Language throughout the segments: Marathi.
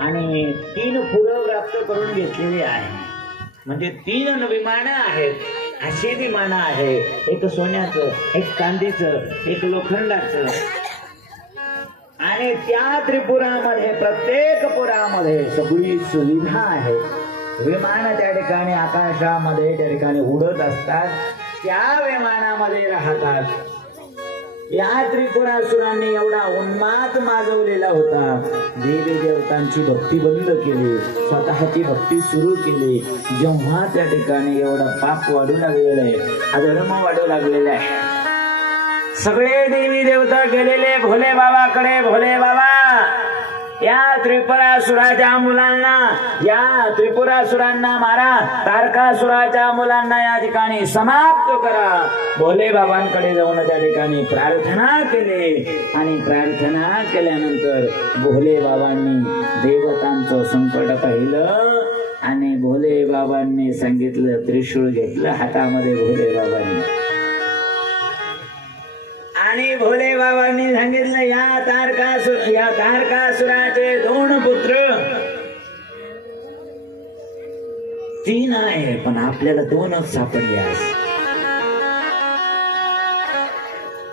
आणि 3 पुरं प्राप्त करून घेतलेली आहे. म्हणजे 3 विमानं आहेत. अशी विमानं आहे, एक सोन्याचं, एक चांदीचं, एक लोखंडाचं. आणि त्या त्रिपुरामध्ये प्रत्येक पुरामध्ये सगळी सुविधा आहे. विमान त्या ठिकाणी आकाशामध्ये त्या ठिकाणी उडत असतात, त्या विमानामध्ये राहतात. या त्रिपुरासुरांनी एवढा उन्माद माजवलेला होता. देवी देवतांची भक्ती बंद केली, स्वतःची भक्ती सुरू केली. जेव्हा त्या ठिकाणी एवढा पाप वाढू लागलेला आहे, अधर्म वाढू लागलेला आहे, सगळे देवी देवता गेलेले भोले बाबाकडे. भोले बाबा, या त्रिपुरासुराच्या मुलांना, या त्रिपुरासुरांना मारा, तारकासुराच्या मुलांना या ठिकाणी समाप्त करा. भोले बाबांकडे जाऊन त्या ठिकाणी प्रार्थना केली. आणि प्रार्थना केल्यानंतर भोले बाबांनी देवतांचं संकट पाहिलं आणि भोले बाबांनी सांगितलं, त्रिशूळ घेतलं हातामध्ये भोले बाबांनी. आणि भोले बाबांनी सांगितलं, या तारकासुराचे 2 पुत्र, 3 आहे पण आपल्याला 2च सापडले.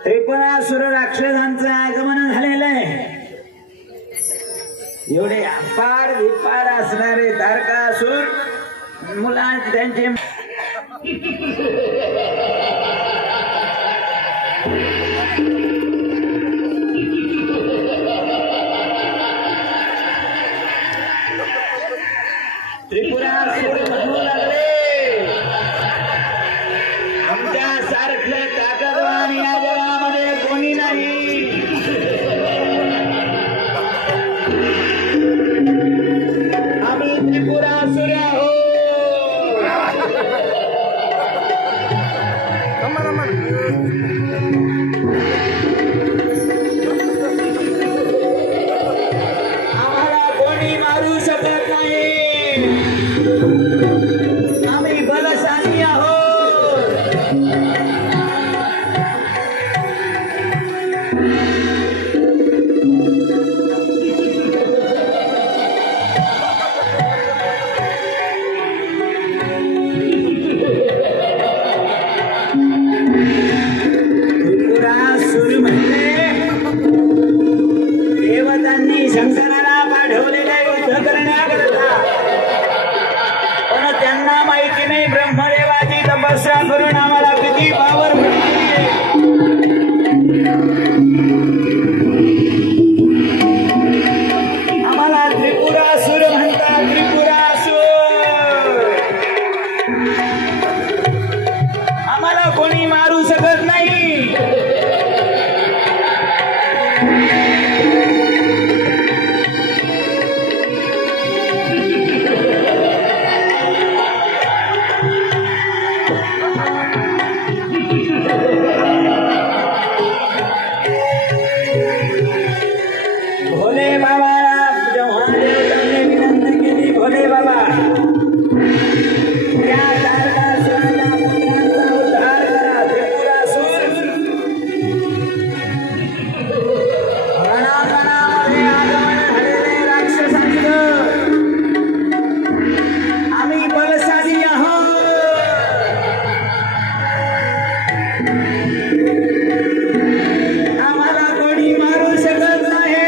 त्रिपुरासुर राक्षसांचं आगमन झालेलं आहे. एवढे अपार विपार असणारे तारकासुर मुलांचे त्यांचे त्रिपुरासुर म्हणू लागले, आमच्या सारखं ताकदवान या जगामध्ये कोणी नाही. आम्ही त्रिपुरासुर आहोत. आम्हाला कोणी मारू शकत नाही. आम्ही बलशाली आहोत. त्रिपुरासुर म्हणले, देवतांनी शंकराला पाठवलेले युद्ध करण्याकरता, पण त्यांना माहिती नाही ब्रह्मदेवाची तपस्या करून आम्हाला किती पावर मिळते. आम्हाला त्रिपुरासुर म्हणतात. त्रिपुरासुर आम्हाला कोणी मारू शकत नाही. भोले बाबाला जेव्हा देवतांनी विनंती केली, भोले बाबा त्या तारकासुराच्या पुत्रांचा उद्धार करा. त्रिपुरासुर रणांगणामध्ये आगमन झालेले राक्षसांचं, आम्ही बलशाली आहोत. आम्हाला कोणी मारू शकत नाही.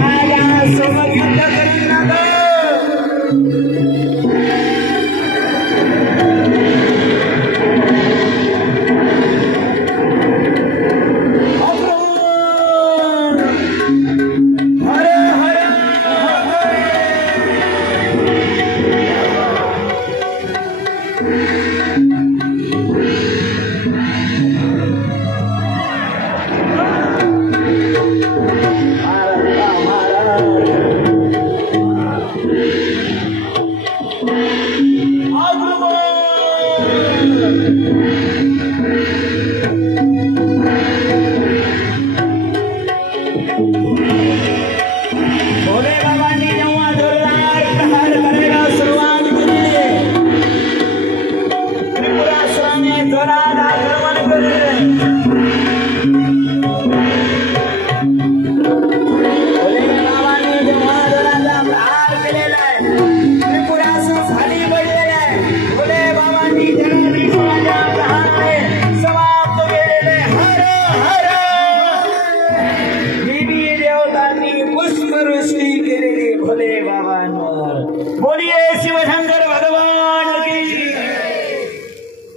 माझ्यासोबत युद्ध करीन ना ग.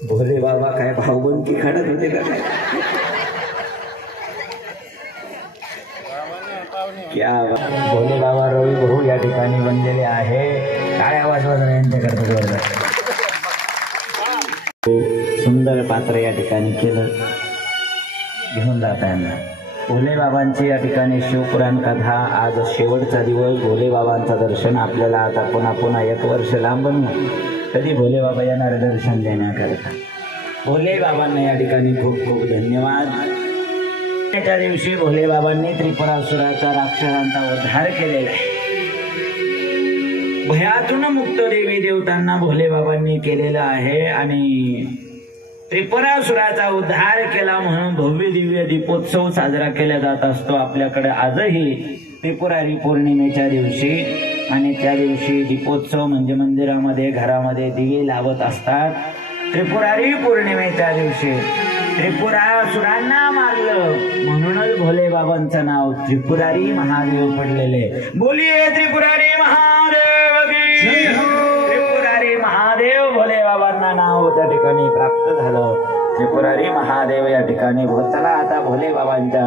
भोले बाबा काय भावबंदी काढत होते का? क्या भोले बाबा रवी भाऊ या ठिकाणी बनलेले आहे. टाळ्या वाजवत यांच्याकडे सुंदर पात्र या ठिकाणी केलं घेऊन जाताना. भोले बाबांची या ठिकाणी शिवपुराण कथा. आज शेवटचा दिवस. भोले बाबांचं दर्शन आपल्याला आता पुन्हा पुन्हा 1 वर्ष लांबून कधी भोले बाबा येणार दर्शन देण्याकरता. भोले बाबांना या ठिकाणी खूप खूप धन्यवाद. त्या दिवशी भोले बाबांनी त्रिपुरासुराचा राक्षसांचा उद्धार केलेला आहे. भयातून मुक्त देवी देवतांना भोले बाबांनी केलेलं आहे आणि त्रिपुरासुराचा उद्धार केला म्हणून भव्य दिव्य दीपोत्सव साजरा केला जात असतो आपल्याकडे आजही त्रिपुरारी पौर्णिमेच्या दिवशी. आणि त्या दिवशी दीपोत्सव म्हणजे मंदिरामध्ये घरामध्ये दिवे लावत असतात. त्रिपुरारी पौर्णिमेच्या दिवशी त्रिपुरासुरांना मारलं म्हणूनच भोले बाबांचं नाव त्रिपुरारी महादेव पडलेले. बोलिये त्रिपुरारी महादेव की. त्रिपुरारी महादेव भोले बाबांना नाव त्या ठिकाणी प्राप्त झालं. त्रिपुरारी महादेव या ठिकाणी. चला आता भोले बाबांच्या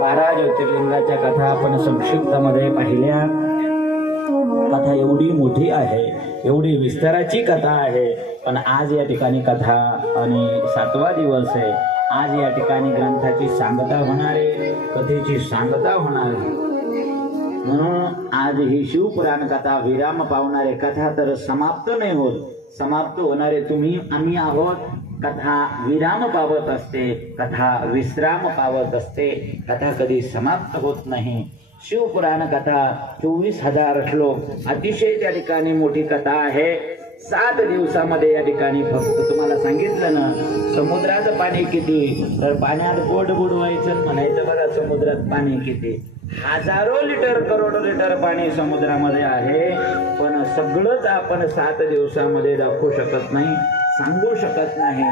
12 ज्योतिर्लिंगाच्या कथा आपण संक्षिप्त मध्ये पाहिल्या. कथा एवढी मोठी आहे, एवढी विस्ताराची कथा आहे. पण आज या ठिकाणी कथा आणि 7वा दिवस आहे. आज या ठिकाणी ग्रंथाची सांगता होणार आहे, कथेची सांगता होणार आहे. म्हणून आज ही शिवपुराण कथा विराम पावणारे. कथा तर समाप्त नाही होत. समाप्त होणारे तुम्ही आम्ही आहोत. कथा विराम पावत असते, कथा विश्राम पावत असते. कथा कधी समाप्त होत नाही. शिवपुराण कथा 24,000 श्लोक. अतिशय त्या ठिकाणी मोठी कथा आहे. 7 दिवसामध्ये या ठिकाणी फक्त तुम्हाला सांगितलं ना समुद्राचं पाणी किती, तर पाण्यात बोट बुडवायचं म्हणायचं बघा. समुद्रात पाणी किती, हजारो लिटर करोडो लिटर पाणी समुद्रामध्ये आहे. पण सगळंच आपण 7 दिवसामध्ये दाखवू शकत नाही, सांगू शकत नाही.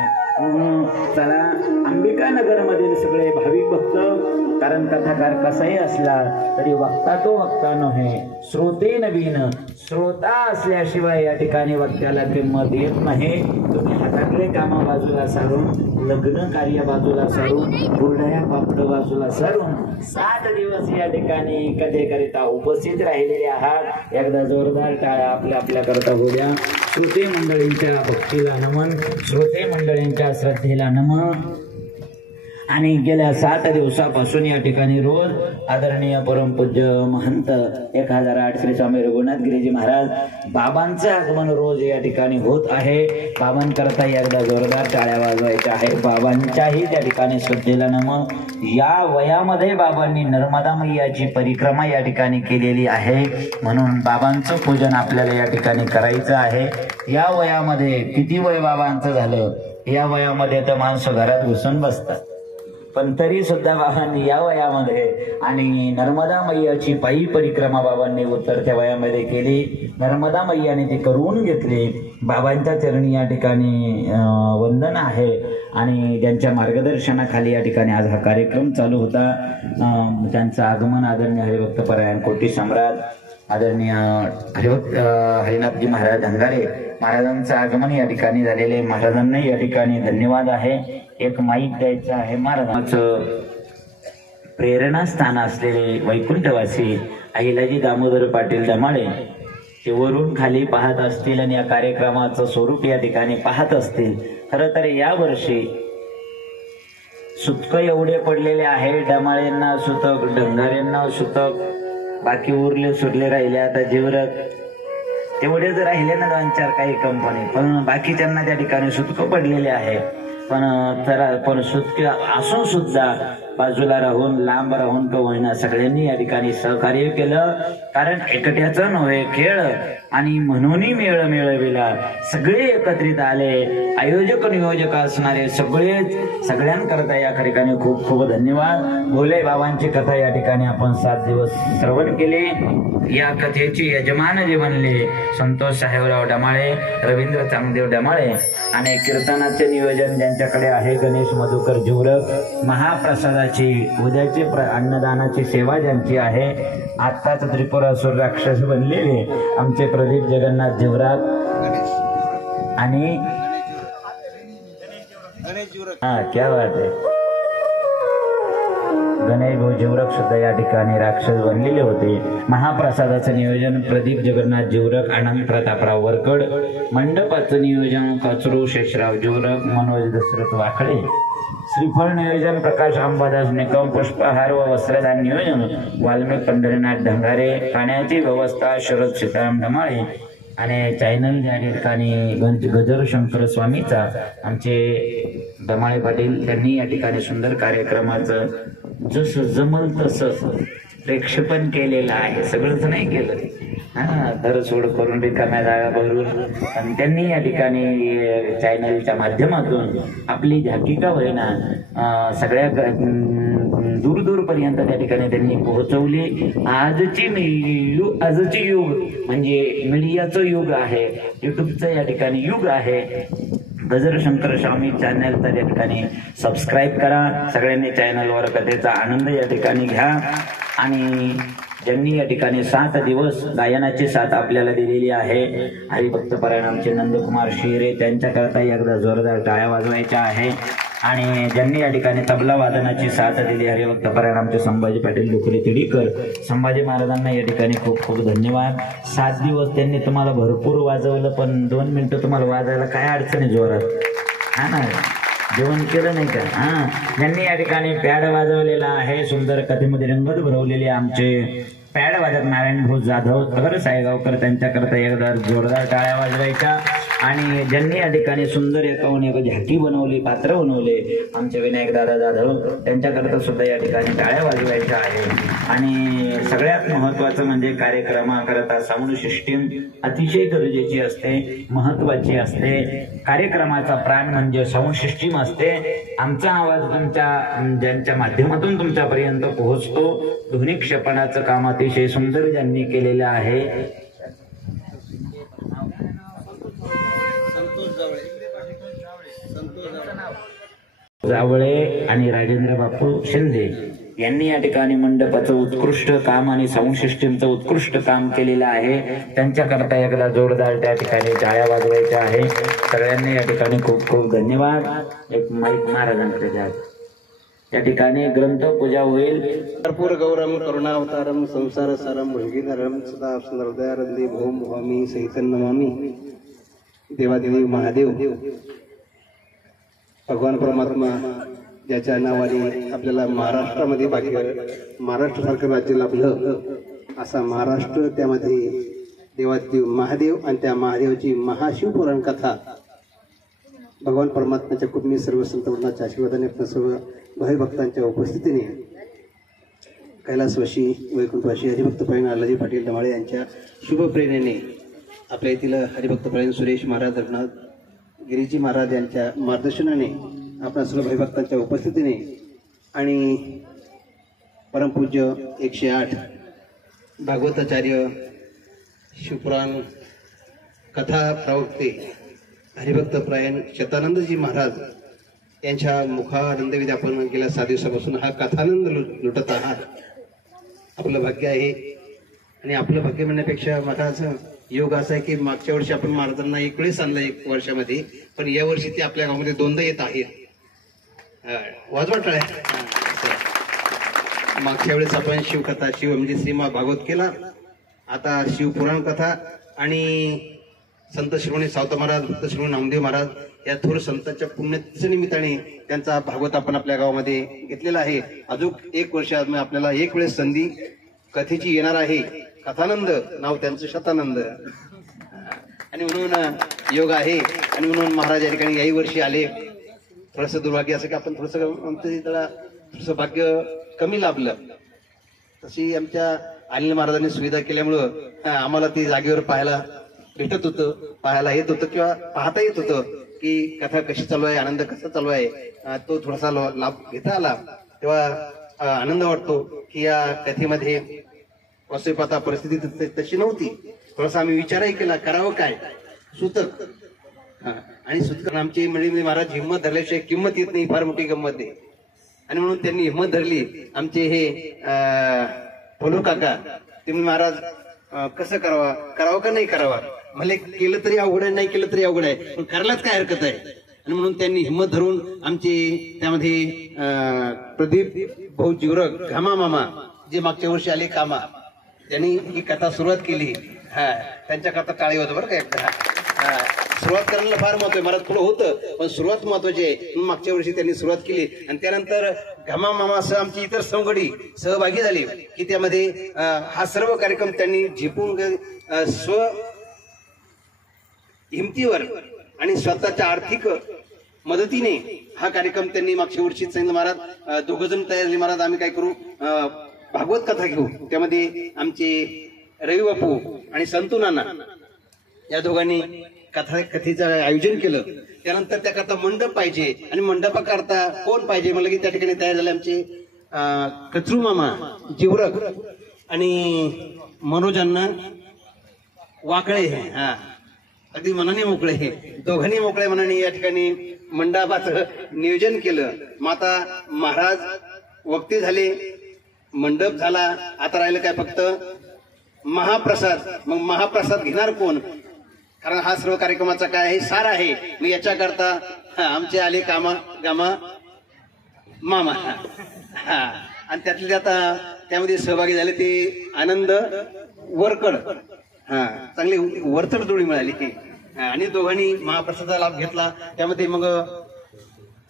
चला अंबिका नगर मधील सगळे भाविक भक्त, कारण कथाकार कसाही असला तरी वक्ता तो वक्ता नव्हे, श्रोते नवीन. श्रोता असल्याशिवाय या ठिकाणी वक्त्याला किंमत येत नाही. तुम्ही हातातले कामं बाजूला सारून, लग्न कार्य बाजूला सारून, गुरढया पापड बाजूला सारून 7 दिवस या ठिकाणी कथेकरिता उपस्थित राहिलेले आहात. एकदा जोरदार टाळ्या आपल्या करता होऊ द्या. श्रोते मंडळींच्या भक्तीला नमन, श्रोते मंडळींच्या श्रद्धेला नमन. आणि गेल्या 7 दिवसापासून या ठिकाणी रोज आदरणीय परमपूज्य महंत 1008 श्री स्वामी रघुनाथगिरीजी महाराज बाबांचं आगमन रोज या ठिकाणी होत आहे. बाबांकरता एकदा जोरदार टाळ्या वाजवायच्या आहे. बाबांच्याही त्या ठिकाणी श्रद्धेला नमन. या वयामध्ये बाबांनी नर्मदा मैयाची परिक्रमा या ठिकाणी केलेली आहे, म्हणून बाबांचं पूजन आपल्याला या ठिकाणी करायचं आहे. या वयामध्ये किती वय बाबांचं झालं, या वयामध्ये तर माणसं घरात घुसून बसतात. पण तरी सुद्धा बाबांनी या वयामध्ये आणि नर्मदा मैयाची पायी परिक्रमा बाबांनी उतरत्या वयामध्ये केली. नर्मदा मैयाने ती करून घेतली. बाबांच्या चरणी या ठिकाणी वंदन आहे. आणि ज्यांच्या मार्गदर्शनाखाली या ठिकाणी आज हा कार्यक्रम चालू होता. त्यांचं आगमन आदरणीय हरिभक्त परायण कोटी सम्राट आदरणीय हरिभक्त हरिनाथजी महाराज धंगारे महाराजांचं आगमन या ठिकाणी झालेले. महाराजांनाही या ठिकाणी धन्यवाद आहे. एक माईक द्यायचं आहे. महाराजांचं प्रेरणास्थान असलेले वैकुंठवासी अहिलाजी दामोदर पाटील धमाळे ते वरून खाली पाहत असतील आणि या कार्यक्रमाचं स्वरूप या ठिकाणी पाहत असतील. खरं तर यावर्षी सुतक एवढे पडलेले आहे. डमाळेंना सुतक, डंगारेंना सुतक, बाकी उरले सुटले राहिले. आता जीवरक तेवढे जर राहिले ना 2-4 काही कंपनी, पण बाकीच्यांना त्या ठिकाणी सुतक पडलेले आहे. पण सुतके असून सुद्धा बाजूला राहून लांब राहून का होईना सगळ्यांनी या ठिकाणी सहकार्य केलं. कारण एकट्याचं नव्हे खेळ आणि म्हणूनही मेळ मेळविला. सगळे एकत्रित आले. आयोजक नियोजक असणारे सगळ्यांकरता या ठिकाणी खूप खूप धन्यवाद. भोले बाबांची कथा या ठिकाणी आपण 7 दिवस श्रवण केले. या कथेचे यजमान जे बनले संतोष साहेबराव डमाळे, रवींद्र चांगदेव डमाळे आणि कीर्तनाचे नियोजन ज्यांच्याकडे आहे गणेश मधुकर जिवरक. महाप्रसादाची उद्याची अन्नदानाची सेवा ज्यांची आहे आत्ताच त्रिपुरासुर राक्षस बनलेले आमचे प्रदीप जगन्नाथ जिवरात आणि क्या बात आहे गणेश भाऊ जिवरक सुद्धा या ठिकाणी राक्षस बनलेले होते. महाप्रसादाचं नियोजन प्रदीप जगन्नाथ जिवरक, आनंद प्रतापराव वरकड. मंडपाचं नियोजन कचरू शेषराव जिवरक, मनोज दशरथ वाखळे. श्रीफळ नियोजन प्रकाश अंबादास निकम. पुष्पहार व वस्त्रदान नियोजन वाल्मिक पंढरीनाथ ढंगारे. पाण्याची व्यवस्था शरद सीताराम डमाळे आणि चॅनल या ठिकाणी गजर शंकर स्वामीचा आमचे डमाळे पाटील त्यांनी या ठिकाणी सुंदर कार्यक्रमाचं जसं जमल तसं प्रेक्षेपण केलेलं आहे. सगळंच नाही केलं, धरसोड करून रिकाम्या जागा भरून. पण त्यांनी या ठिकाणी चॅनलच्या माध्यमातून आपली झाकी का होईना सगळ्या दूरपर्यंत त्या ठिकाणी त्यांनी पोहोचवली. आजची युग म्हणजे मीडियाचं युग आहे, युट्यूबचं या ठिकाणी युग आहे. गजर शंकर स्वामी चॅनलचा त्या ठिकाणी सबस्क्राईब करा. सगळ्यांनी चॅनलवर कथेचा आनंद या ठिकाणी घ्या. आणि ज्यांनी या ठिकाणी 7 दिवस गायनाची साथ आपल्याला दिलेली आहे हरिभक्त परायण आमचे नंदकुमार शिरे, त्यांच्याकरता एकदा जोरदार टाळ्या वाजवायच्या आहे. आणि ज्यांनी या ठिकाणी तबला वादनाची साथ दिली हरिभक्त परायण आमचे संभाजी पाटील डुकरे तिडीकर. संभाजी महाराजांना या ठिकाणी खूप खूप धन्यवाद. 7 दिवस त्यांनी तुम्हाला भरपूर वाजवलं, पण 2 मिनिटं तुम्हाला वाजायला काय अडचणी जोरात हा ना, जेवण केलं नाही का? ज्यांनी या ठिकाणी पॅड वाजवलेला आहे, सुंदर कथेमध्ये रंगत भरवलेले आमचे पॅड वाजक नारायण भाऊ जाधव तगर सायगावकर, त्यांच्याकरता एकदा जोरदार टाळ्या वाजवायच्या. आणि ज्यांनी या ठिकाणी सुंदर एकावून एक झाकी बनवली, पात्र बनवले आमचे विनायक दादा जाधव, त्यांच्याकरता सुद्धा या ठिकाणी टाळ्या वाजवायच्या आहे. आणि सगळ्यात महत्वाचं म्हणजे कार्यक्रमाकरता साऊंड सिस्टीम अतिशय गरजेची असते, महत्वाची असते. कार्यक्रमाचा प्राण म्हणजे साऊंड सिस्टीम असते. आमचा आवाज ज्यांच्या माध्यमातून तुमच्यापर्यंत पोहोचतो. ध्वनी क्षेपणाचं काम अतिशय सुंदर ज्यांनी केलेलं आहे जावळे आणि राजेंद्र बापू शिंदे यांनी या ठिकाणी मंडपाचं उत्कृष्ट काम आणि साऊंड सिस्टीमचं उत्कृष्ट काम केलेलं आहे. त्यांच्याकरता एकदा जोरदार त्या ठिकाणी टाळ्या वाजवायच्या आहे. सगळ्यांनी या ठिकाणी खूप खूप धन्यवाद. एक माईक महाराजांकडे द्या. त्या ठिकाणी ग्रंथ पूजा होईल. कर्पूर गौरम करुणावतारम संसार सारम भुजगीधरम सदा हृदयारंदी भूम भवामी सहितं नमामि. देवादेवी महादेव भगवान परमात्मा ज्याच्या नावाने आपल्याला महाराष्ट्रामध्ये बाकी महाराष्ट्रासारखं राज्य लाभलं, असा महाराष्ट्र, त्यामध्ये देवादेव महादेव आणि त्या महादेवाची महाशिवपुराण कथा भगवान परमात्म्याच्या कृपेने सर्व संत वंदनाच्या आशीर्वादाने आपल्या सर्व भाविभक्तांच्या उपस्थितीने कैलासवासी वैकुंठवासी हरिभक्त परायण आलाजी पाटील डमाळे यांच्या शुभप्रेरणेने आपल्या येथील हरिभक्त परायण सुरेश महाराज रघुनाथ गिरीजी महाराज यांच्या मार्गदर्शनाने आपल्या सर्व भाविभक्तांच्या उपस्थितीने आणि परमपूज्य 108 भागवताचार्य शिवपुराण कथा प्रवक्ते हरिभक्त परायण शतानंदजी महाराज त्यांच्या मुखानंदविधी आपण गेल्या 6 दिवसापासून हा कथानंद लुटत आहात. आपलं भाग्य आहे. आणि आपलं भाग्य म्हणण्यापेक्षा माझा असं योग असा आहे की मागच्या वर्षी आपण महाराजांना एक वेळेस आणलं 1 वर्षामध्ये, पण या वर्षी ते आपल्या गावामध्ये 2दा येत आहेत. वाजवा टाळ्या. मागच्या वेळेस आपण शिवकथा म्हणजे श्रीमद भागवत केला, आता शिवपुराण कथा आणि संत शिरोमणी सावता महाराज, भक्त शिरोमणी नामदेव महाराज या थोर संतांच्या पुण्यतिथीच्या निमित्ताने त्यांचा भागवत आपण आपल्या गावामध्ये घेतलेला आहे. अजून 1 वर्ष आपल्याला 1 वेळेस संधी कथेची येणार आहे. कथानंद नाव त्यांचं शतानंद. आणि म्हणून योग आहे. आणि म्हणून महाराज या ठिकाणी याही वर्षी आले. थोडंसं दुर्भाग्य असं की आपण थोडंसं भाग्य कमी लाभलं. तशी आमच्या अनिल महाराजांनी सुविधा केल्यामुळं आम्हाला ती जागेवर पाहायला भेटत होतं, पाहायला येत होतं किंवा पाहता येत होतं की कथा कशी चालू आहे, आनंद कसा चालू आहे. तो थोडासा लाभ घेता आला तेव्हा आनंद वाटतो की या कथेमध्ये वास्तविक परिस्थिती तशी नव्हती. थोडासा आम्ही विचारही केला करावं काय सूतक. आणि सूतक आमची म्हणजे महाराज हिंमत धरल्याशिवाय किंमत येत नाही, फार मोठी गंमत आहे. आणि म्हणून त्यांनी हिंमत धरली. आमचे हे पोलो काका ते महाराज कसं करावं का नाही करावा, मला केलं तरी अवघड आहे, नाही केलं तरी अवघड आहे, पण करायलाच काय हरकत आहे. आणि म्हणून त्यांनी हिंमत धरून आमचे त्यामध्ये प्रदीप भाऊ जिवरक घामा मामा जे मागच्या वर्षी आले कामा, त्यांनी ही कथा सुरुवात केली. त्यांच्याकरता टाळी होतं बरं का एकदा. सुरुवात करायला फार महत्व आहे. मला थोडं होतं पण सुरुवात महत्वाची आहे. मागच्या वर्षी त्यांनी सुरुवात केली आणि त्यानंतर घामा मामासह आमची इतर संघडी सहभागी झाली की त्यामध्ये हा सर्व कार्यक्रम त्यांनी झेपून स्व हिमतीवर आणि स्वतःच्या आर्थिक मदतीने हा कार्यक्रम त्यांनी मागच्या वर्षी सांगितलं. महाराज 2 जण तयार झाले. महाराज आम्ही काय करू, भागवत कथा घेऊ. त्यामध्ये आमचे रवी बापू आणि संतू नाना या दोघांनी कथेचं आयोजन केलं. त्यानंतर त्याकरता मंडप पाहिजे आणि मंडपाकरता कोण पाहिजे मला की त्या ठिकाणी तयार झाले आमचे कचरू मामा जिवरक आणि मनोजांना वाकळे. अगदी मनाने मोकळे, दोघांनी मोकळ्या मनाने या ठिकाणी मंडपाचं नियोजन केलं. माता महाराज वक्ते झाले, मंडप झाला. आता राहिलं काय फक्त महाप्रसाद. मग महाप्रसाद घेणार कोण, कारण हा सर्व कार्यक्रमाचा काय आहे सार आहे. मग याच्याकरता आमचे आले कामा गामा मामा. आणि त्यातले आता त्यामध्ये सहभागी झाले ते आनंद वरकड. चांगली वरचढ जोडी मिळाली. आणि दोघांनी महाप्रसादाचा लाभ घेतला. त्यामध्ये मग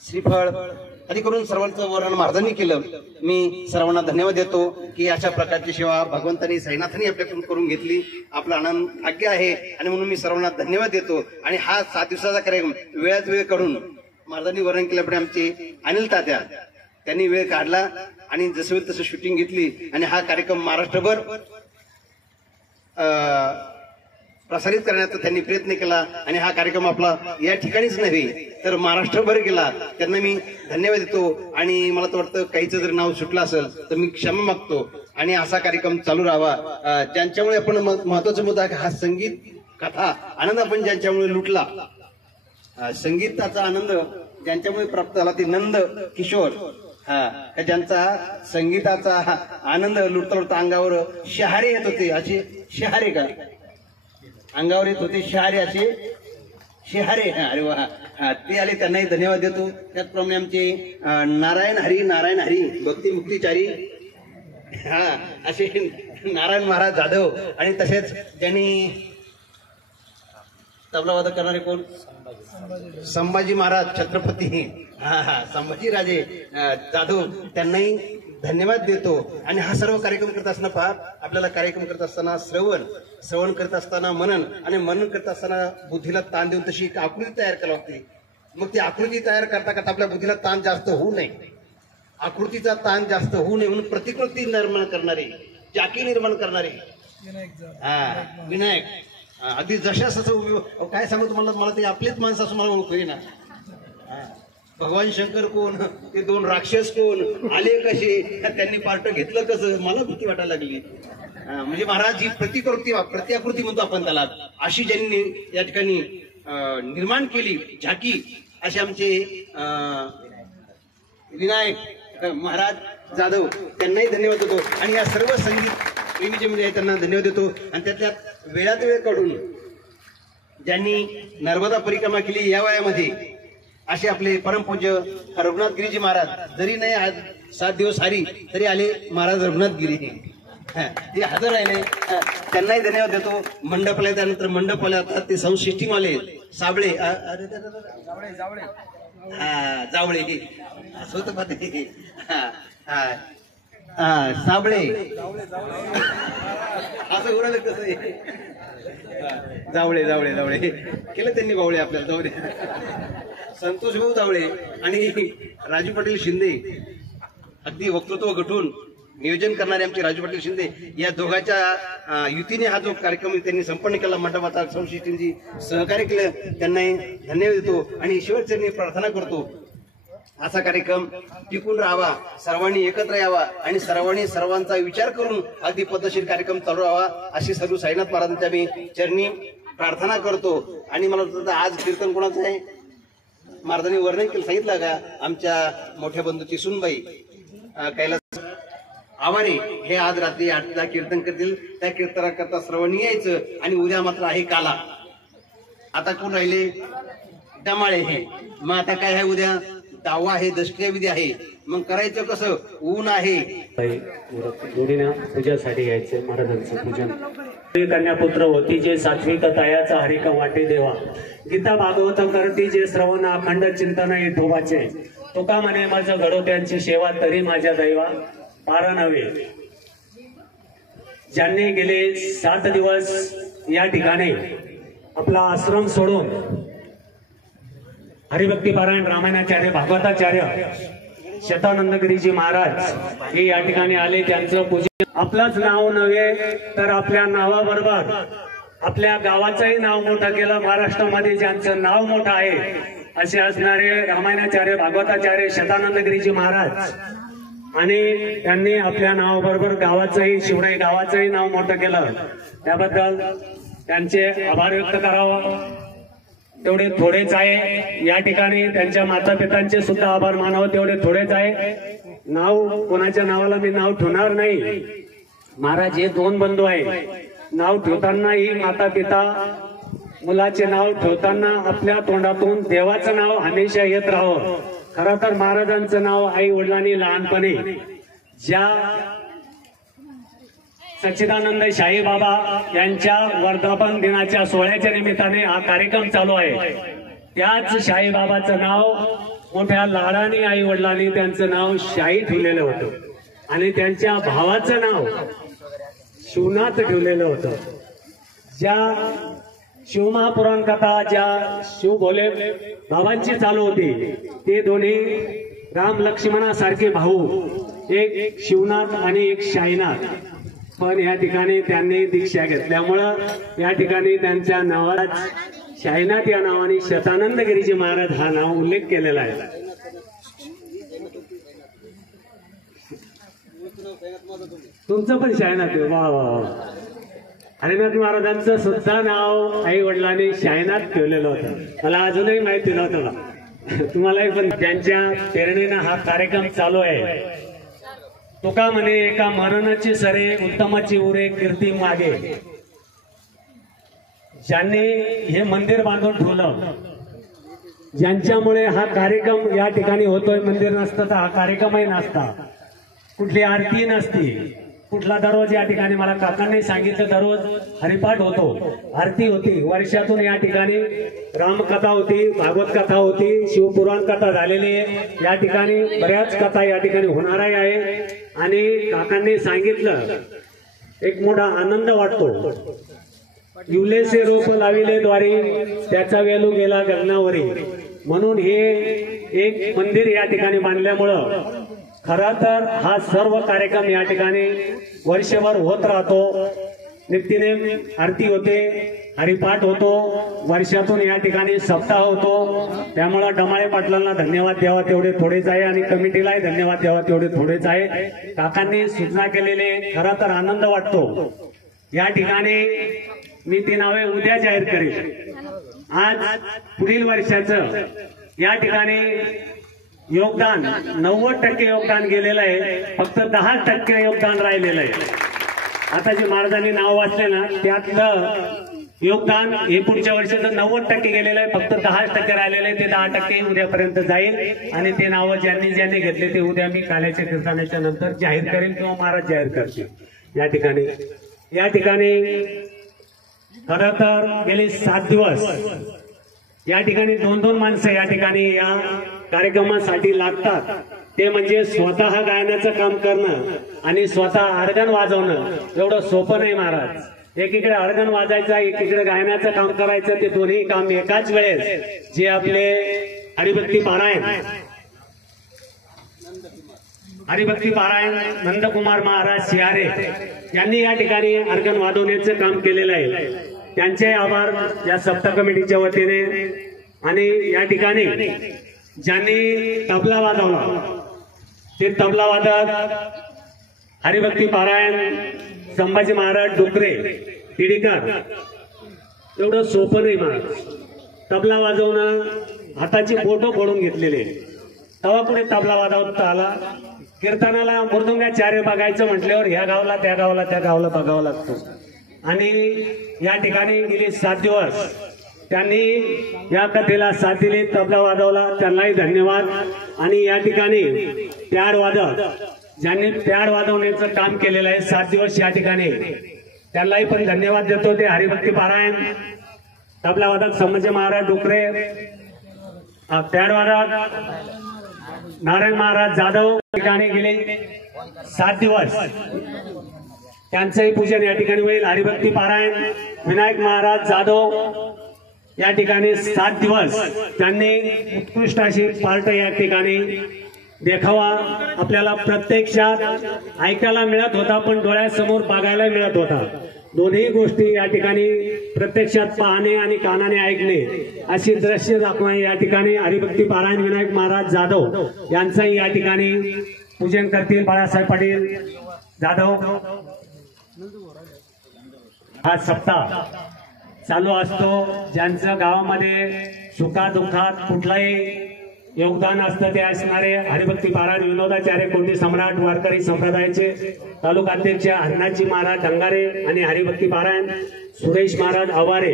श्रीफळ आधी करून सर्वांचं वर्णन महाराजांनी केलं. मी सर्वांना धन्यवाद देतो की अशा प्रकारची सेवा भगवंतांनी साईनाथांनी आपल्याकडून करून घेतली. आपला आनंद भाग्य आहे आणि म्हणून मी सर्वांना धन्यवाद देतो. आणि हा 7 दिवसाचा कार्यक्रम वेळात वेळ काढून महाराजांनी वर्णन केल्यामुळे आमचे अनिल तात्या त्यांनी वेळ काढला आणि जसं होईल तसं शूटिंग घेतली आणि हा कार्यक्रम महाराष्ट्रभर प्रसारित करण्याचा त्यांनी प्रयत्न केला. आणि हा कार्यक्रम आपला या ठिकाणीच नव्हे तर महाराष्ट्रभर गेला. त्यांना मी धन्यवाद देतो. आणि मला तर वाटतं काहीचं जर नाव सुटलं असेल तर मी क्षमा मागतो. आणि असा कार्यक्रम चालू राहावा. ज्यांच्यामुळे आपण महत्वाचा मुद्दा हा संगीत कथा आनंद आपण ज्यांच्यामुळे लुटला, संगीताचा आनंद ज्यांच्यामुळे प्राप्त झाला ते नंद किशोर, ज्यांचा संगीताचा आनंद लुटता लुटता अंगावर शहारे येत होते. असे शहारे का अंगावर येत होते शहारे, असे शहारे. अरे वा, ते आले त्यांनाही धन्यवाद देतो. त्याचप्रमाणे आमचे नारायण हरी भक्ती मुक्तीचारी असे नारायण महाराज जाधव. आणि तसेच ज्यांनी तबलावादक करणारे कोण, संभाजी महाराज छत्रपती संभाजीराजे जाधव, त्यांनाही धन्यवाद देतो. आणि हा सर्व कार्यक्रम करत असताना फार आपल्याला कार्यक्रम करत असताना श्रवण करत असताना मनन आणि मनन करत असताना बुद्धीला ताण देऊन तशी एक आकृती तयार करावी लागते. मग ती आकृती तयार करता करता आपल्या बुद्धीला ताण जास्त होऊ नये, आकृतीचा ताण जास्त होऊ नये म्हणून प्रतिकृती निर्माण करणारे, जाकी निर्माण करणारे विनायक अगदी जशास काय सांगू तुम्हाला, मला ते आपलेच माणसं असं मला ओळखू ना. भगवान शंकर कोण, ते 2 राक्षस कोण, आले कसे, त्यांनी पार्ट घेतलं कसं, मला भीती वाटायला लागली. म्हणजे महाराज ही प्रतिआकृती म्हणतो आपण त्याला, अशी ज्यांनी या ठिकाणी निर्माण केली झाकी असे आमचे विनायक महाराज जाधव त्यांनाही धन्यवाद देतो आणि या सर्व संगीत प्रेमी जे म्हणजे आहेत त्यांना धन्यवाद देतो. आणि त्यातल्या वेळात वेळ काढून ज्यांनी नर्मदा परिक्रमा केली या वयामध्ये असे आपले परमपूज्य रघुनाथगिरीजी महाराज, जरी नाही आज 7 दिवस हारी तरी आले महाराज रघुनाथगिरी ते हजर राहिले. त्यांनाही धन्यवाद देतो. मंडपाला त्यानंतर मंडपाला आता ते साऊंड सिस्टीम आले साबळे जावळे असं होतं पाहते साबळे असं उरालं कसं जावळे जावळे जावळे केलं त्यांनी बावळे आपल्याला जावळे संतोष भाऊ जावळे आणि राजू पाटील शिंदे अगदी वक्तृत्व गठून नियोजन करणारे आमचे राजू पाटील शिंदे या दोघांच्या युतीने हा जो कार्यक्रम त्यांनी संपन्न केला मंडपाचा संस्थेची सहकार्य केलं त्यांनाही धन्यवाद देतो आणि ईश्वरचरणी प्रार्थना करतो असा कार्यक्रम टिकून राहावा, सर्वांनी एकत्र यावा आणि सर्वांनी सर्वांचा विचार करून अगदी पद्धतशीर कार्यक्रम चालू राहावा अशी सर्व साईनाथ महाराजांच्या मी चरणी प्रार्थना करतो. आणि मला वाटतं आज कीर्तन कोणाचं आहे महाराजांनी वर्णन केलं सांगितलं का आमच्या मोठ्या बंधूची सुनबाई कैलास आवारे हे आज रात्री 8ला कीर्तन करतील. त्या कीर्तनाकरता सर्वांनी यायचं. आणि उद्या मात्र आहे काला. आता कोण राहिले डमाळे हे मग आता काय आहे उद्या दावा आहे दशक्रिया विधी आहे मग करायचं कसं ऊन आहे जोडीनं पूजासाठी यायचं महाराजांचं पूजन. कन्यापुत्र होती जे सात्विक तयाचा हरिक वाटे देवा गीता भागवत करती जे श्रवण अखंड चिंतन विठोबाचे तुका म्हणे माझं घडो त्यांची सेवा तरी माझ्या दैवा पार नव्हे. ज्यांनी गेले 7 दिवस या ठिकाणी आपला आश्रम सोडून हरिभक्ती पारायण रामायणाचार्य भागवताचार्य शतानंदगिरीजी महाराज हे या ठिकाणी आले त्यांचं पूजन. आपलंच नाव नव्हे तर आपल्या नावाबरोबर आपल्या गावाचंही नाव मोठं केलं. महाराष्ट्रामध्ये ज्यांचं नाव मोठं आहे असे असणारे रामायणाचार्य भागवताचार्य शतानंदगिरीजी महाराज आणि त्यांनी आपल्या नावाबरोबर गावाचंही शिवराई गावाचंही नाव मोठं केलं. त्याबद्दल त्यांचे आभार व्यक्त करावं तेवढे थोडेच आहे. या ठिकाणी त्यांच्या माता पितांचे सुद्धा आभार मानावं तेवढे थोडेच आहे. नाव कोणाच्या नावाला मी नाव ठेवणार नाही. महाराज हे 2 बंधू आहे. नाव ठेवतानाही माता पिता मुलाचे नाव ठेवताना आपल्या तोंडातून देवाचं नाव हमेशा येत राहावं. खरं तर महाराजांचं नाव आई वडिलांनी लहानपणी ज्या सच्चिदानंद शाही बाबा यांच्या वर्धापन दिनाच्या सोहळ्याच्या निमित्ताने हा कार्यक्रम चालू आहे. त्याच शाही बाबाचं नाव मोठ्या लाडाने आई वडिलांनी त्यांचं नाव शाही ठेवलेलं होतं आणि त्यांच्या भावाचं नाव शिवनाथ ठेवलेलं होतं. ज्या शिवमहापुराण कथा ज्या शिव भोले बाबांची चालू होती ते दोन्ही राम लक्ष्मणासारखे भाऊ, एक शिवनाथ आणि एक शाहीनाथ. पण या ठिकाणी त्यांनी दीक्षा घेतल्यामुळं या ठिकाणी त्यांच्या नावात शाहीनाथ या नावाने शतानंदगिरीजी महाराज हा नाव उल्लेख केलेला आहे. तुमचं पण शाहीनाथ आहे. वा वा वा. हरिनाथ महाराजांचं सुद्धा नाव आई वडिलांनी शाहीनाथ ठेवलेलं होतं. मला अजूनही माहिती नव्हतं का तुम्हालाही. पण त्यांच्या प्रेरणेनं हा कार्यक्रम चालू आहे. तुका म्हणे एका मरणाची सरे उत्तमाची उरे कीर्ती मागे. ज्यांनी हे मंदिर बांधून ठेवलं, ज्यांच्यामुळे हा कार्यक्रम या ठिकाणी होतोय, मंदिर नसतं तर हा कार्यक्रमही नसता, कुठली आरती नसती, कुठला दररोज या ठिकाणी मला काकांनी सांगितलं दररोज हरिपाठ होतो, आरती होती. वर्षातून या ठिकाणी रामकथा होती, भागवत कथा होती, शिवपुराण कथा झालेली आहे. या ठिकाणी बऱ्याच कथा या ठिकाणी होणारही आहे. आणि काकांनी सांगितलं एक मोठा आनंद वाटतो. युलेसे रोप लाविले द्वारी त्याचा वेलू गेला गगनावरी. म्हणून हे एक मंदिर या ठिकाणी बांधल्यामुळं खरा तर हा सर्व कार्यक्रम या ठिकाणी वर्षभर होत राहतो. नित्यनेम आरती होते, हरिपाठ होतो, वर्षातून या ठिकाणी सप्ताह होतो. त्यामुळे डमाळे पाटलांना धन्यवाद द्यावा तेवढे थोडेच आहे आणि कमिटीलाही धन्यवाद द्यावा तेवढे थोडेच आहे. काकांनी सूचना केलेले खरा तर आनंद वाटतो. या ठिकाणी मी ती नावे उद्या जाहीर करेन. आज पुढील वर्षाचं या ठिकाणी योगदान 90% योगदान गेलेलं आहे, फक्त 10% योगदान राहिलेलं आहे. आता जे महाराजांनी नाव वाचले ना त्यातलं योगदान हे पुढच्या वर्षीचं 90% गेलेलं आहे, फक्त 10% राहिलेलं आहे. ते 10% उद्यापर्यंत जाईल आणि ते नावं ज्यांनी ज्यांनी घेतले ते उद्या मी काल्याच्या कीर्तनाच्या नंतर जाहीर करेन किंवा महाराज जाहीर करतील. या ठिकाणी खरं तर गेले 7 दिवस या ठिकाणी 2-2 माणसं या ठिकाणी या कार्यक्रमासाठी लागतात. ते म्हणजे स्वतः गायनाचं काम करणं आणि स्वतः ऑर्गन वाजवणं एवढं सोपं नाही महाराज. एकीकडे ऑर्गन वाजायचं, एकीकडे गायनाचं काम करायचं, ते दोन्ही काम एकाच वेळेस जे आपले हरिभक्ती पारायण नंदकुमार महाराज सियारे यांनी या ठिकाणी ऑर्गन वाजवण्याचं काम केलेलं आहे. त्यांचे आभार या सप्ताह कमिटीच्या वतीने. आणि या ठिकाणी ज्यांनी तबला वाजवला ते तबला वादक हरिभक्ती पारायण संभाजी महाराज डुकरे पिढीकर. एवढं सोपं नाही महाराज. तबला वाजवणं हाताची बोटं फोडून घेतलेले, तेव्हा कुठे तबला वाजवता आला. कीर्तनाला मृदुंगाचार्य बघायचं म्हटल्यावर ह्या गावाला त्या गावाला बघावं लागतं. आणि या ठिकाणी गेली 7 दिवस त्यांनी या कथेला साथ दिली, तबला वाजवला, त्यांनाही धन्यवाद. आणि या ठिकाणी प्याड वादक ज्यांनी प्याड वाजवण्याचं काम केलेलं आहे 7 दिवस या ठिकाणी, त्यांनाही पण धन्यवाद देतो. ते हरिभक्ती पारायण तबला वादक संभाजी महाराज डुकरे, प्याड वादक नारायण महाराज जाधव ठिकाणी गेले 7 दिवस त्यांचंही पूजन या ठिकाणी होईल. हरिभक्ती पारायण विनायक महाराज जाधव या ठिकाणी 7 दिवस त्यांनी उत्कृष्ट अशी पार्ट या ठिकाणी देखावा आपल्याला प्रत्यक्षात ऐकायला मिळत होता, पण डोळ्यासमोर बघायला मिळत होता. दोन्ही गोष्टी या ठिकाणी प्रत्यक्षात पाहणे आणि कानाने ऐकणे अशी दृश्य दाखवणे या ठिकाणी हरिभक्ती पारायण विनायक महाराज जाधव यांचंही या ठिकाणी पूजन करतील. बाळासाहेब पाटील जाधव. हा सप्ताह चालू असतो. ज्यांचं गावामध्ये सुखादुःखात कुठलाही योगदान असतं ते असणारे हरिभक्ती पारायण विनोदाचार्य कोंडी सम्राट वारकरी संप्रदायाचे तालुकाध्यक्ष हरनाथजी महाराज डंगारे आणि हरिभक्ती पारायण सुरेश महाराज आवारे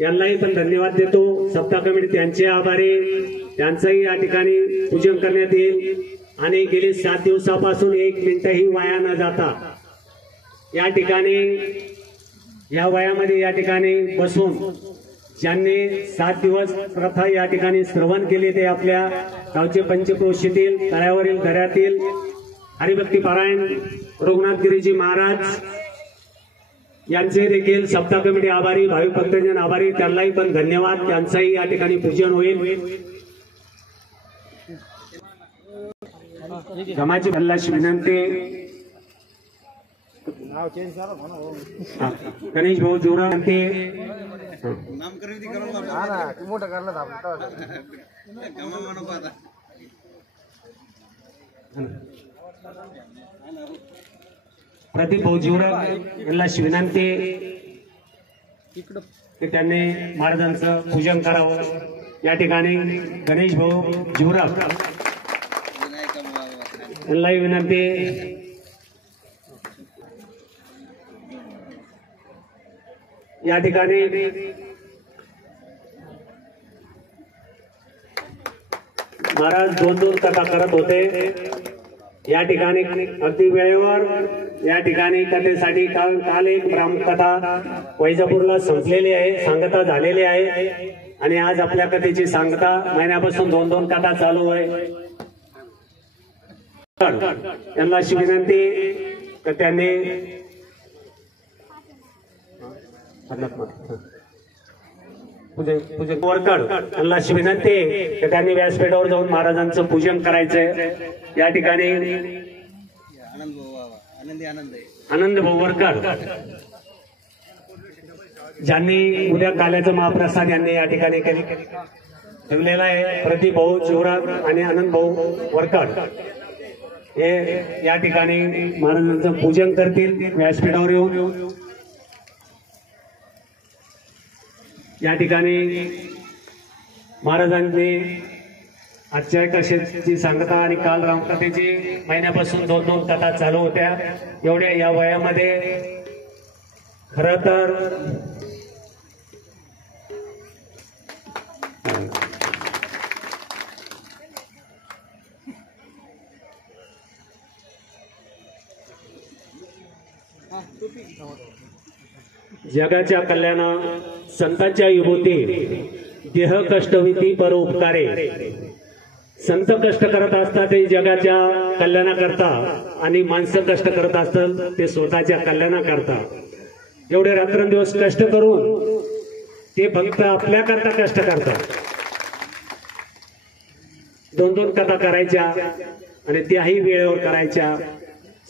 यांनाही पण धन्यवाद देतो. सप्ताह कमिटी त्यांचे आभारी, त्यांचंही या ठिकाणी पूजन करण्यात येईल. आणि गेली 7 दिवसापासून 1 मिनिटही वाया न जाता या ठिकाणी या वयामध्ये या ठिकाणी बसून ज्यांनी 7 दिवस प्रथा या ठिकाणी श्रवण केले ते आपल्या गावचे पंचक्रोशीतील तळ्यावरील दऱ्यातील हरिभक्ती पारायण रघुनाथगिरीजी महाराज यांचे देखील सप्ताह कमिटी आभारी, भाविक भक्तजन आभारी, त्यांनाही पण धन्यवाद. त्यांचंही या ठिकाणी पूजन होईल. जमाची भल्लाशी विनंती. गणेश भाऊ जोरा ते प्रदीप भाऊ जोरा यांना विनंती की त्यांनी महाराजांचं पूजन करावं. या ठिकाणी गणेश भाऊ जोरा यांनाही विनंती. या ठिकाणी महाराज 2-2 कथा करत होते. या ठिकाणी अगदी वेळेवर या ठिकाणी कथेसाठी काल एक ब्राह्मकथा वैजापूरला संपलेली आहे, सांगता झालेली आहे. आणि आज आपल्या कथेची सांगता महिन्यापासून 2-2 कथा चालू आहे. यांना अशी विनंती तर त्यांनी वरकड यांना अशी विनंती की त्यांनी व्यासपीठावर जाऊन महाराजांचं पूजन करायचंय. या ठिकाणी आनंद भाऊ वरकड ज्यांनी उद्या काल्याचं महाप्रसाद यांनी या ठिकाणी ठेवलेला आहे. प्रदीप भाऊ जोराब आणि आनंद भाऊ वरकड हे या ठिकाणी महाराजांचं पूजन करतील व्यासपीठावर येऊन. या ठिकाणी महाराजांनी आजच्या कथेची सांगता आणि काल रामकथेची महिन्यापासून 2-2 कथा चालू होत्या. एवढ्या या वयामध्ये खर तर जगाच्या कल्याणा संतांच्या विभूती देह कष्टविती परोपकारे. संत कष्ट करत असतात ते जगाच्या कल्याणाकरता आणि माणसं कष्ट करत असतात ते स्वतःच्या कल्याणाकरता. एवढे रात्रंदिवस कष्ट करून ते फक्त आपल्याकरता कष्ट करतात. 2-2 कथा करायच्या आणि त्याही वेळेवर करायच्या,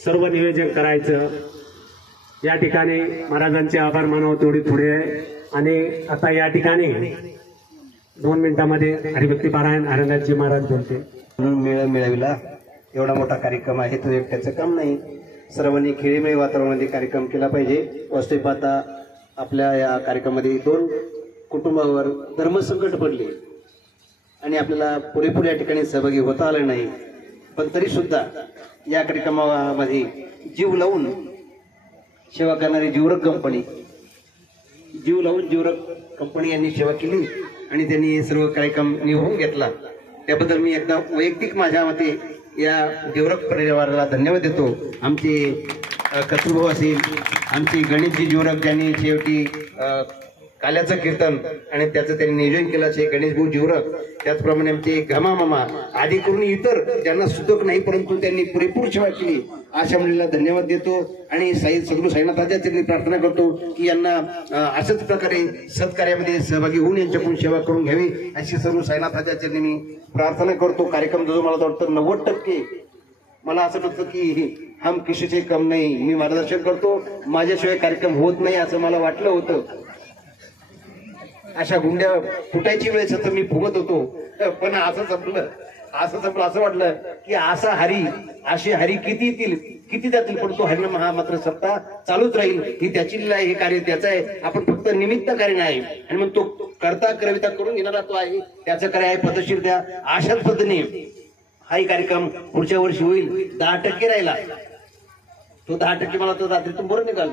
सर्व नियोजन करायचं. या ठिकाणी महाराजांचे आभार मानावं तेवढी थोडी आहे. आणि आता या ठिकाणी 2 मिनिटांमध्ये हरिभक्ती पारायण हरिदासजी महाराज बोलते. म्हणून मेळ मिळविला एवढा मोठा कार्यक्रम आहे तो एकट्याचं काम नाही. सर्वांनी खेळीमेळी वातावरणामध्ये कार्यक्रम केला पाहिजे. वस्तू पाहता आपल्या या कार्यक्रमामध्ये 2 कुटुंबावर धर्मसंकट पडले आणि आपल्याला पुरेपूर या ठिकाणी सहभागी होता आलं नाही. पण तरी सुद्धा या कार्यक्रमामध्ये जीव लावून सेवा करणारी जीवरक कंपनी यांनी सेवा केली आणि त्यांनी सर्व कार्यक्रम निभावून घेतला. त्याबद्दल मी एकदा वैयक्तिक माझ्या मते या जीवरक परिवाराला धन्यवाद देतो. आमचे कत्रुभाऊ असेल, आमचे गणेशजी जीवरक ज्यांनी शेवटी काल्याचं कीर्तन आणि त्याचं त्यांनी नियोजन केलं असे गणेशभाऊ जीवरक. त्याचप्रमाणे आमचे घमा मामा आदी करून इतर ज्यांना सुतक नाही परंतु त्यांनी पुरेपूर सेवा केली अशा मुलीला धन्यवाद देतो. आणि सद्गुरू साईनाथाच्या प्रार्थना करतो की यांना अशाच प्रकारे सत्कार्यामध्ये सहभागी होऊन यांच्याकडून सेवा करून घ्यावी अशी सद्गुरू साईनाथाच्या मी प्रार्थना करतो. कार्यक्रम जो मला वाटतं 90% मला असं वाटतं की हम किशीचे कम नाही. मी मार्गदर्शन करतो, माझ्याशिवाय कार्यक्रम होत नाही असं मला वाटलं होतं. अशा गुंड्या फुटायची वेळेस तर मी फुगत होतो. पण असं संपलं असं वाटलं की अशी हरी किती येतील किती जातील पण तो हरिनाम हा मात्र सत्ता चालूच राहील. ही त्याची लीला आहे, हे कार्य त्याचं आहे. आपण फक्त निमित्त कार्य नाही आणि मग तो करता करविता करून घेणारा तो आहे. त्याचं कार्य आहे पद्धतशीर द्या. अशाच पद्धतीने हाही कार्यक्रम पुढच्या वर्षी होईल. 10% राहिला तो 10% मला तो रात्रीतून बरं निघाल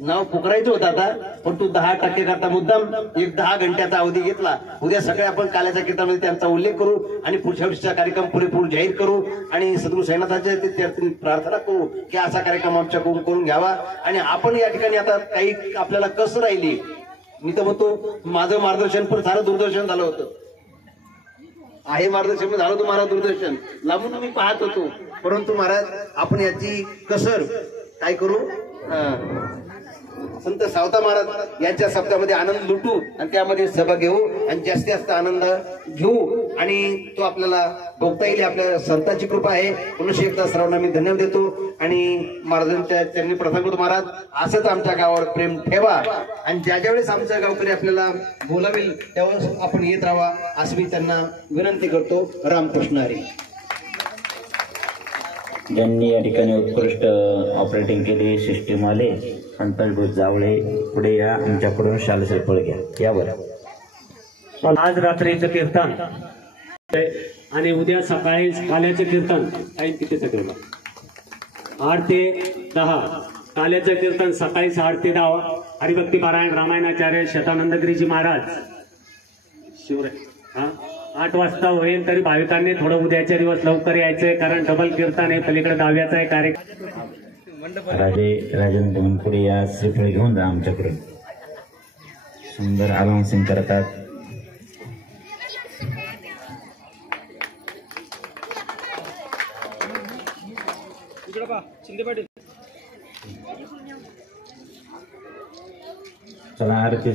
नाव पुकारायचं होतं आता. पण तू 10% करता मुद्दाम एक 10 घंट्याचा अवधी घेतला. उद्या सगळे आपण काल्याच्या कीर्तनामध्ये त्यांचा उल्लेख करू आणि पुढच्या वर्षीचा कार्यक्रम पुरेपूर जाहीर करू आणि सद्गुरू साईनाथाच्या प्रार्थना करू की असा कार्यक्रम आमच्याकडून करून घ्यावा. आणि आपण या ठिकाणी आता काही आपल्याला कसं राहिली. मी तर म्हणतो माझं मार्गदर्शन पण सारं दूरदर्शन झालं होतं आहे. मार्गदर्शन झालं होतं महाराज दूरदर्शन लांबून मी पाहत होतो. परंतु महाराज आपण याची कसर काय करू. संत सावता महाराज यांच्या शब्दामध्ये आनंद लुटू आणि त्यामध्ये सहभाग घेऊ आणि जास्तीत जास्त आनंद घेऊ आणि तो आपल्याला भोगता येईल. आपल्या संतांची कृपा आहे. पुन्हा एकदा सर्वांना मी धन्यवाद देतो आणि महाराजांच्या त्यांनी प्रथम करतो महाराज असंच आमच्या गावावर प्रेम ठेवा आणि ज्या वेळेस आमच्या गावकरी आपल्याला बोलावेल त्यावेळेस आपण येत राहावा असं मी त्यांना विनंती करतो. रामकृष्ण हरी. ज्यांनी या ठिकाणी उत्कृष्ट ऑपरेटिंग केली सिस्टीम आले संतोष जावळे पुढे या. आमच्याकडून शालेश्वर फळ घ्या यावर. आज रात्रीचं कीर्तन आणि उद्या सकाळी काल्याचं कीर्तन. टाईम कितीचं कीर्तन 8 ते 10. काल्याचं कीर्तन सकाळी 8 ते 10. हरिभक्ती पारायण रामायणाचार्य शतानंदगिरीजी महाराज शिवराय 8 वाजता होईल. तरी भाविकांनी थोडं उद्याच्या दिवस लवकर यायचंय कारण डबल कीर्तन आहे. पलीकडे दहाव्याचा आहे कार्यक्रम. राजेंद्र पुढे या श्रीफळ घेऊन जा. आमच्याकडून सुंदर अनाउन्सिंग करतात. चला आरती